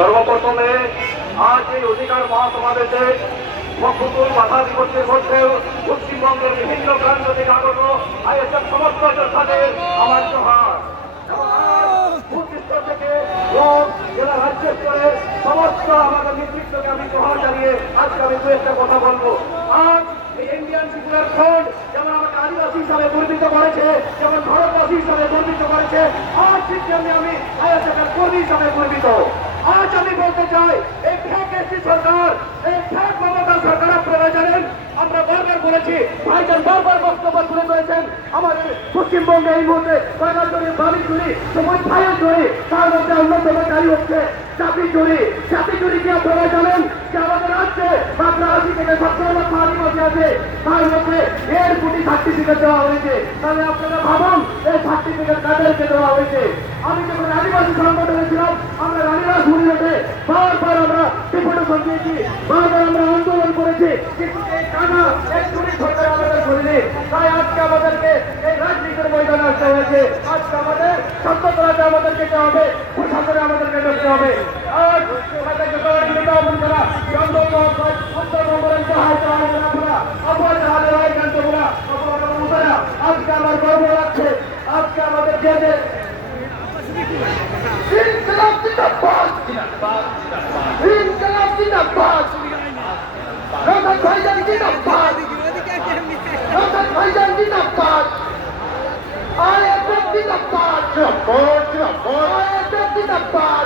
সর্বপ্রথমে আজ এই অধিকার মহাসমাবেশে মকবুল বাধা দিবসের মধ্যেও পশ্চিমবঙ্গের বিভিন্ন প্রান্ত থেকে আগত আইএসএফ সমস্ত যোদ্ধাদের আমার জোহার। থেকে জেলা রাজ্য স্তরে সমস্ত আমাদের নেতৃত্বকে আমি জোহার জানিয়ে আজকে আমি দু একটা কথা বলবো। আজ ইন্ডিয়ান সিকুলার ফ্রন্ট যেমন আমাকে আদিবাসী হিসাবে গর্বিত করেছে, যেমন ভারতবাসী হিসাবে গর্বিত করেছে, আজ ঠিক তেমনি আমি আইএসএফের কর্মী হিসাবে গর্বিত। আজ আমি বলতে চাই এই ফ্যাক এসটি সরকার, এই ফ্যাক মমতা সরকার আপনারা জানেন, আমরা বারবার বলেছি, ভাইজান বারবার বক্তব্য তুলে ধরেছেন আমাদের পশ্চিমবঙ্গে এই মুহূর্তে বাগান চুরি, বালি চুরি, সবুজ ফাইল চুরি, তার মধ্যে অন্যতম দায়ী হচ্ছে চাকরি চুরি। চাকরি চুরি কি আপনারা জানেন যে আমাদের রাজ্যে মাত্র 80 থেকে 70 লক্ষ আদিবাসী আছে, তার মধ্যে 1.5 কোটি সার্টিফিকেট দেওয়া হয়েছে। তাহলে আপনারা ভাবুন এই সার্টিফিকেট কাদেরকে দেওয়া হয়েছে। আমি যখন আদিবাসী সংগঠনে ছিলাম, আমরা রানীরাজ মুড়িয়ে বারবার আমরা ডেপুটেশন দিয়েছি, বারবার আমরা আন্দোলন করেছি, কিন্তু এই টানা এক কোটি সরকার আমাদের করেনি। তাই আজকে আমাদেরকে এই রাজনীতির ময়দানে আসতে হয়েছে। আজকে আমাদের সত্যতাকে আমাদের যেতে হবে, প্রশাসনে আমাদেরকে দেখতে হবে। আজ আজকে আমার গর্ব লাগছে, আজকে আমাদের দেশে ইনকলাব জিন্দাবাদ, ইনকলাব জিন্দাবাদ, রতন ভাইজান জিন্দাবাদ, রতন ভাইজান জিন্দাবাদ, আইএসএফ জিন্দাবাদ, আইএসএফ জিন্দাবাদ,